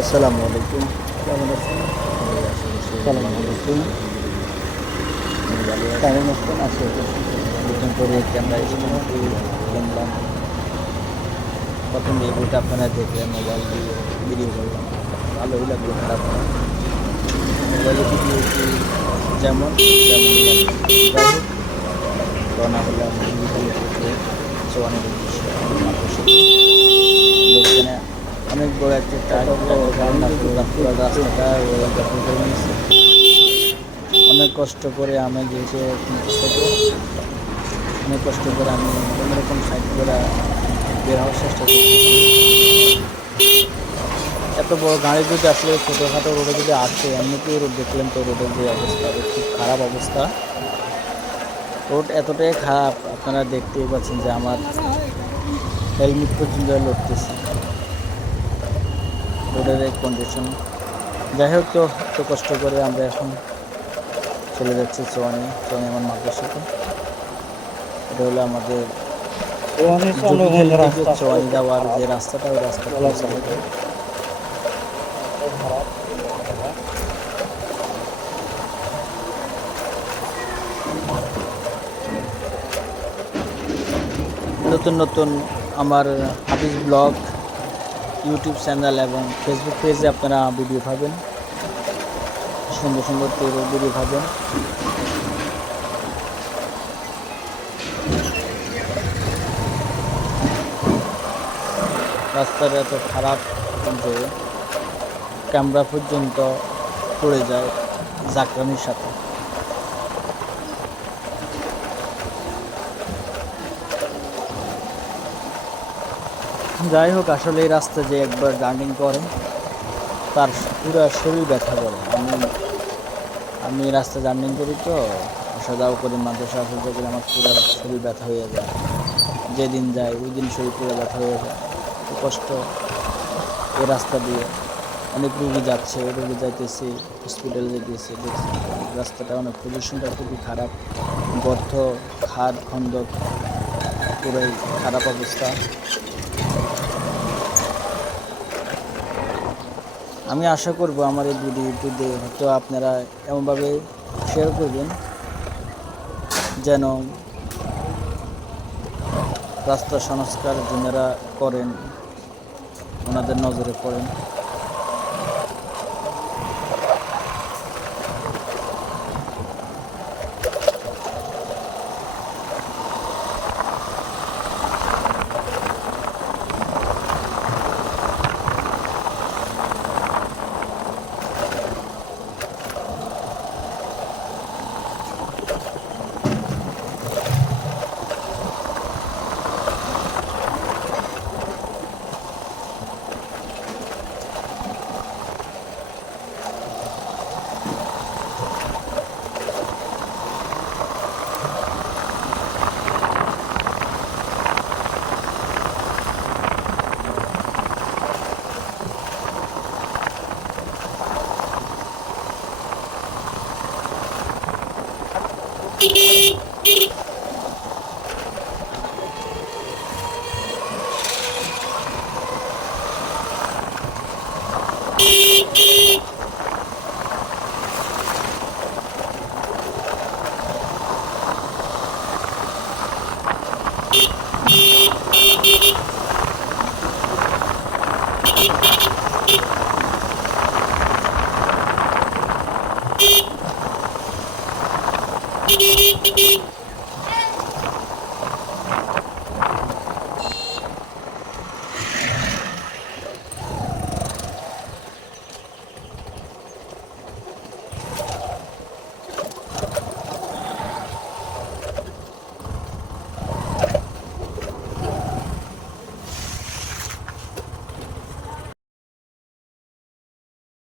আসসালামু আলাইকুম। কেমন আছেন? আসসালামু আলাইকুম। কেমন আছেন? আছি নতুন করে ক্যামেরা স্ট্যান্ডটি কিনলাম। প্রথম রিভিউটা আপনারা দেখলেন, মোবাইল দিয়ে ভিডিও করলাম। ভালোই লাগলো, খারাপ না। মোবাইলে ভিডিওটি যেমন তেমনই লাগছে। যাই হোক, রওনা হলাম বিকালের দিকে চৌয়ানের উদ্দেশ্যে। আমার মাদ্রাসা এখানে অনেক বড় একটা ট্রাক পুরো রাস্তাটা দখল করে নিয়েছে। অনেক কষ্ট করে আমি যেহেতু থেকে অনেক কষ্ট করে আমি কোনোরকম সাইড করে বের হওয়ার চেষ্টা করতেছি। এত বড় গাড়ি যদি আসলে ছোটোখাটো রোডে যদি আসে, এমনিতেই রোড দেখলেন তো, রোডের যে অবস্থা, খুব খারাপ অবস্থা। রোড এতটাই খারাপ, আপনারা দেখতেই পাচ্ছেন যে আমার হেলমেট পর্যন্ত লড়তেছি, রোডের এই কন্ডিশন। যাই হোক, তো এত কষ্ট করে আমরা এখন চলে যাচ্ছি চৌয়ানি আমার মাদ্রাসাতে। এটা হলো আমাদের চৌয়ানি যাওয়ার যে রাস্তাটা, ওই রাস্তাটা নতুন নতুন আমার হাফিজ ব্লগ ইউটিউব চ্যানেল এবং ফেসবুক পেজে আপনারা ভিডিও পাবেন, সুন্দর সুন্দর ভিডিও পাবেন। রাস্তাটা এত খারাপ যে ক্যামেরা পর্যন্ত পড়ে যায় জাকরানির সাথে। যাই হোক, আসলে এই রাস্তা যে একবার জার্নিং করে তার পুরো শরীর ব্যথা করে। আমি রাস্তা জার্নিং করি তো, আসা যাওয়া করি, মাদ্রাসা আসা যাওয়া করি, আমার পুরো শরীর ব্যথা হয়ে যায়। যেদিন যায় ওই দিন শরীর পুরো ব্যথা হয়ে যায়। খুব কষ্ট এই রাস্তা দিয়ে। অনেক রুগী যাচ্ছে, রুগী যাইতেছি, হসপিটালে যেতেছি, দেখছি রাস্তাটা অনেক পজিশনটা খুবই খারাপ, গর্ত, খাদ, খন্দক, পুরোই খারাপ অবস্থা। আমি আশা করব আমার এই ভিডিওটিতে হয়তো আপনারা এমনভাবে শেয়ার করবেন যেন রাস্তা সংস্কার যারা করেন ওনাদের নজরে পড়েন। Beep beep beep.